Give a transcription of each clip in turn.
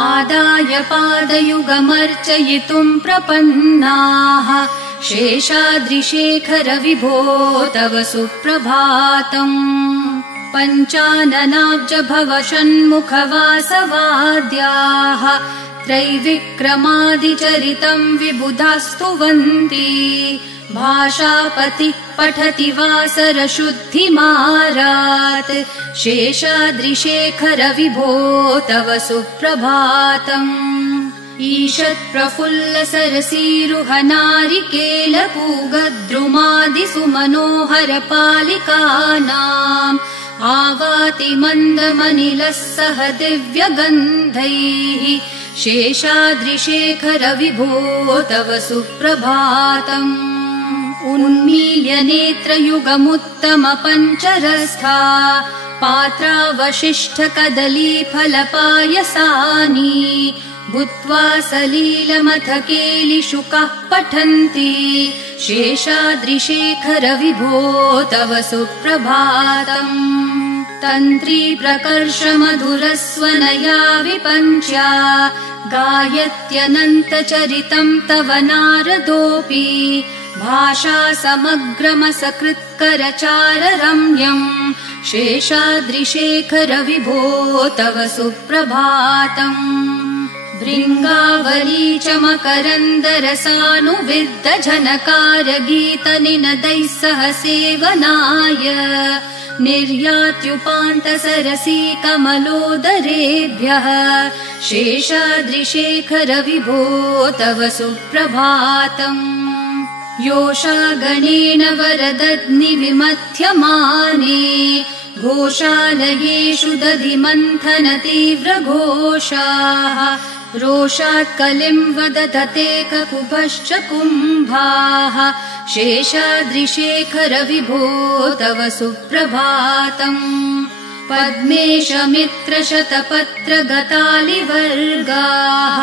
आदाय पादयुगमर्चयितुम् प्रपन्नाः शेषाद्रिशेखर विभो तव सुप्रभातम् पञ्चाननाब्ज भव षण्मुखवासवाद्याः त्रैविक्रमादिचरितम् विबुधास्तुवन्ति भाषापतिः पठति वासरशुद्धिमारात् शेषाद्रिशेखर विभो तव सुप्रभातम् ईषत्प्रफुल्लसरसीरुहनारिकेलपूगद्रुमादिसुमनोहरपालिकानाम् आवाति मन्दमनिलः सह दिव्यगन्धैः शेषाद्रिशेखर विभो तव सुप्रभातम् उन्मील्य नेत्रयुगमुत्तम पञ्चरस्था पात्रावशिष्टकदलीफलपायसानि भूत्वा सलीलमथ केलिशुकाः पठन्ति शेषाद्रिशेखर विभो तव सुप्रभातम् तन्त्री प्रकर्ष मधुरस्वनया विपञ्च्या गायत्यनन्तचरितम् तव नारदोऽपि भाषा समग्रमसकृत्करचाररम्यम् शेषाद्रिशेखर विभो तव सुप्रभातम् भृङ्गावली च मकरन्दरसानुविद्धजनकारगीतनिनदैः सह सेवनाय निर्यात्युपान्तसरसी कमलोदरेभ्यः शेषाद्रिशेखर विभो तव सुप्रभातम् योषा गणेन वरदग्निविमथ्यमाने घोषालयेषु दधिमन्थन तीव्रघोषाः रोषात् कलिम् वदधते ककुभश्च कुम्भाः शेषाद्रिशेखर विभो तव सुप्रभातम् पद्मेशमित्रशतपत्रगतालिवर्गाः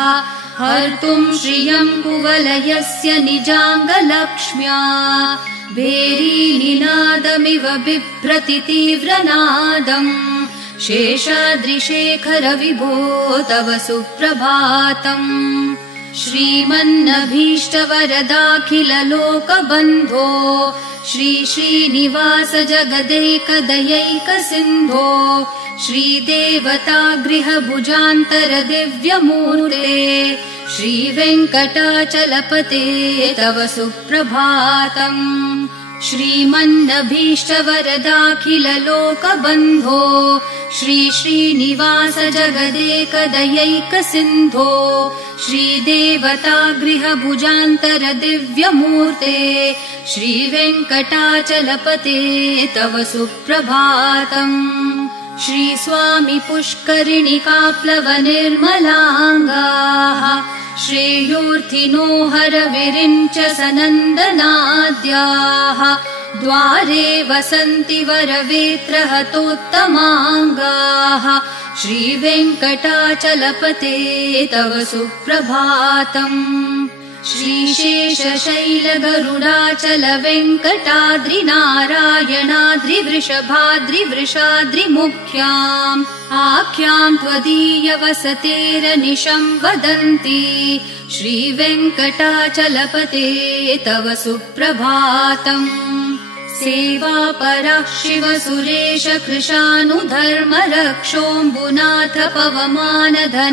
हर्तुम् श्रियम् कुवलयस्य निजाङ्गलक्ष्म्या भेरीनिनादमिव बिभ्रति तीव्रनादम् शेषाद्रिशेखर विभो तव सुप्रभातम् श्रीमन्नभीष्टवरदाखिललोकबन्धो श्रीनिवास जगदैकदयैकसिन्धो श्रीदेवतागृहभुजान्तर दिव्यमूर्ते श्रीवेङ्कटाचलपते तव सुप्रभातम् श्रीमन्नभीष्टवरदाखिललोकबन्धो श्रीनिवास जगदेकदयैकसिन्धो श्रीदेवतागृहभुजान्तर दिव्यमूर्ते श्रीवेङ्कटाचलपते तव सुप्रभातम् श्रीस्वामी पुष्करिणिकाप्लवनिर्मलाङ्गाः श्रेयोर्थिनो हरविरिञ्च सनन्दनाद्याः द्वारे वसन्ति वरवेत्रहतोत्तमाङ्गाः श्रीवेङ्कटाचलपते तव सुप्रभातम् श्रीशेषशैलगरुडाचल वेङ्कटाद्रिनारायणाद्रिवृषभाद्रिवृषाद्रिमुख्याम् आख्याम् त्वदीयवसतेरनिशम् वदन्ति श्रीवेङ्कटाचलपते तव सुप्रभातम् सेवापरः शिव सुरेश कृशानुधर्म रक्षोऽम्बुनाथ पवमानधन